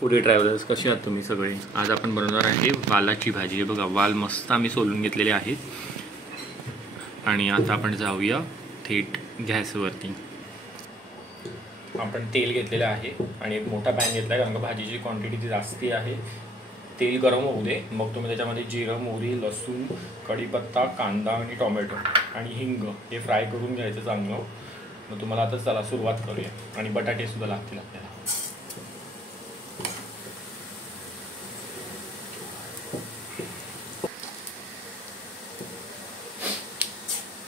Foodie travellers, कसे आहात तुम्ही सगळे? आज आपण बनवणार आहे वालाची भाजी. हे बघा, वाल मस्त आम्ही सोलून घेतलेले आहेत. आणि आता आपण जाऊया थेट गॅसवरती. आपण तेल घेतलेलं आहे आणि एक मोठा पॅन घेतला आहे, कारण का भाजीची क्वांटिटी ती जास्ती आहे. तेल गरम होऊ दे, मग तुम्ही त्याच्यामध्ये जिरं, मोहरी, लसूण, कढीपत्ता, कांदा आणि टोमॅटो आणि हिंग हे फ्राय करून घ्यायचं चांगलं. मग तुम्हाला आता चला सुरुवात करूया. आणि बटाटे सुद्धा लागतील आपल्याला.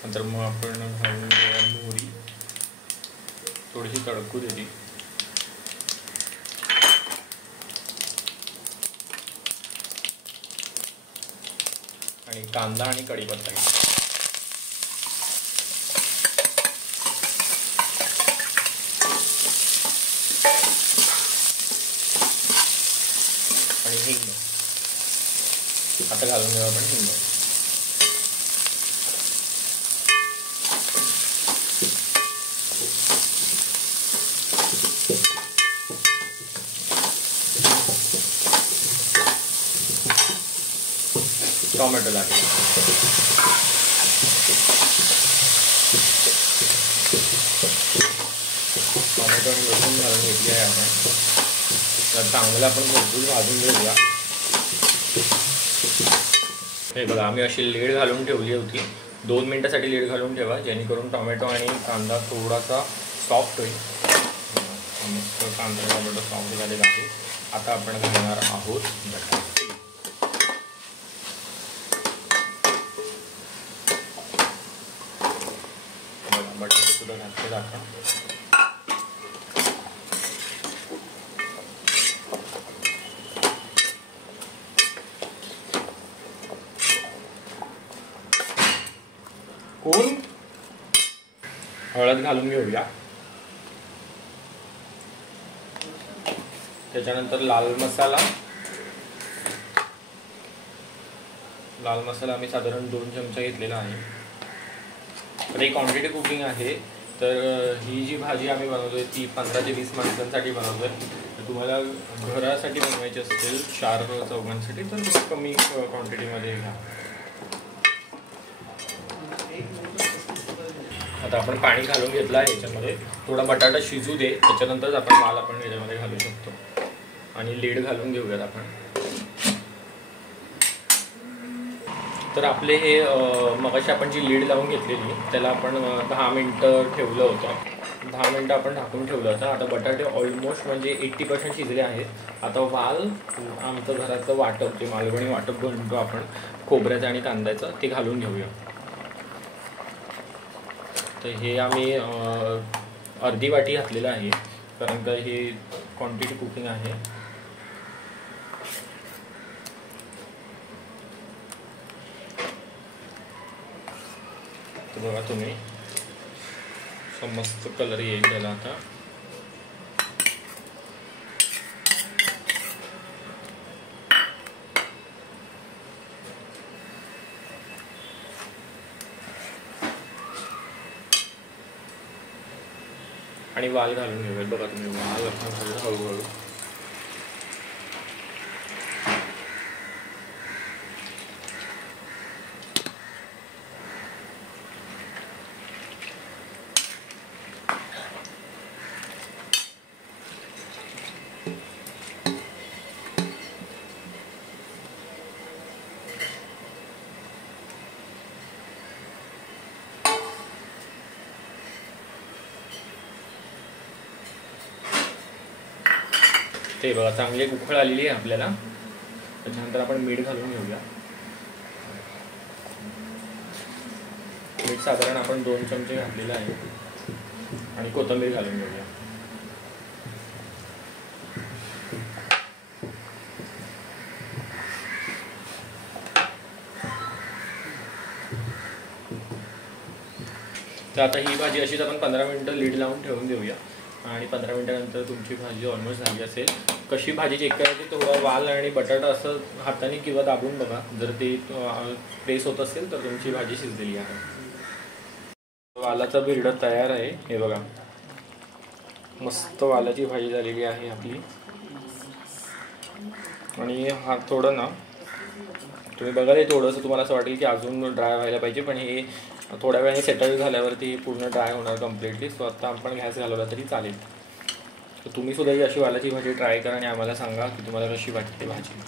नंतर मग आपण घालून घेऊया मोहरी, थोडीशी तडकू द्यायची. आणि कांदा आणि कढीपत्ता आणि हिंग. आता घालून घेऊ आपण हिंग. टोमॅटो लागेल. टोमॅटो आणि लसूण घालून घेतली आहे आपण. तर चांगलं आपण भरपूर भाजून घेऊया. हे बघा, आम्ही अशी लीड घालून ठेवली होती. 2 मिनिटासाठी लीड घालून ठेवा, जेणेकरून टोमॅटो आणि कांदा थोडासा सॉफ्ट होईल. मस्त कांदा टोमॅटो सॉफ्ट झालेला आहे. आता आपण घालणार आहोत बटाटे. बटाटे सुद्धा घातले आपण. कोण हळद घालून घेऊया. त्याच्यानंतर लाल मसाला आम्ही साधारण 2 चमचा घेतलेला आहे. तर ही क्वांटिटी कुकिंग आहे. तर ही जी भाजी आम्ही बनवतोय ती 15 ते 20 माणसांसाठी बनवतोय. तर तुम्हाला घरासाठी बनवायची असेल 4 चौघांसाठी तर कमी क्वांटिटीमध्ये घ्या. आता आपण पाणी घालून घेतलं आहे याच्यामध्ये. थोडा बटाटा शिजू दे, त्याच्यानंतरच आपण वाल आपण याच्यामध्ये घालू शकतो. आणि लीड घालून घेऊयात आपण. तर आपले हे मगाशी आपण जी लीड लावून घेतलेली त्याला आपण 10 मिनटं ठेवलं होतं. 10 मिनटं आपण ढाकून ठेवलं होतं. आता बटाटे ऑलमोस्ट म्हणजे 80% शिजले आहेत. आता वाल, आमचं घराचं वाटप, जे मालवणी वाटप बनवतो आपण खोबऱ्याचं आणि कांद्याचं, ते घालून घेऊया. तर हे आम्ही अर्धी वाटी घातलेलं आहे, कारण का हे क्वांटिटी कुकिंग आहे. तर बघा तुम्ही, मस्त कलर येईल त्याला. आता आणि वाल घालून घेऊया. बघा तुम्ही, वाल आपण हळूहळू. ते बघा, चांगली उकळ आलेली आहे आपल्याला. त्याच्यानंतर आपण मीठ घालून घेऊया. मीठ साधारण आपण 2 चमचे घातलेलं आहे. आणि कोथिंबीर घालून घेऊया. तर आता ही भाजी अशीच आपण 15 मिनिटं लीड लावून ठेवून देऊया. आणि 15 मिनिटानंतर तुमची भाजी ऑलमोस्ट झाली असेल. कशी भाजी चेक करायची, थोडा वाल आणि बटाटा असं हाताने किंवा दाबून बघा. जर ते प्रेस होत असेल तर तुमची भाजी शिजलेली आहे. वालाचा बिरडा तयार आहे. हे बघा, मस्त वालाची भाजी झालेली आहे आपली. आणि हा थोडं ना तुम्ही बघाल हे थोडंसं तुम्हाला असं वाटेल की अजून ड्राय व्हायला पाहिजे, पण हे थोड्या वेळाने सेटल झाल्यावरती पूर्ण ड्राय होणार कम्प्लिटली. सो आता आपण गॅस घालवला तरी चालेल. तर तुम्ही सुद्धा ही अशी वालाची भाजी ट्राय करा आणि आम्हाला सांगा की तुम्हाला कशी वाटते भाजी.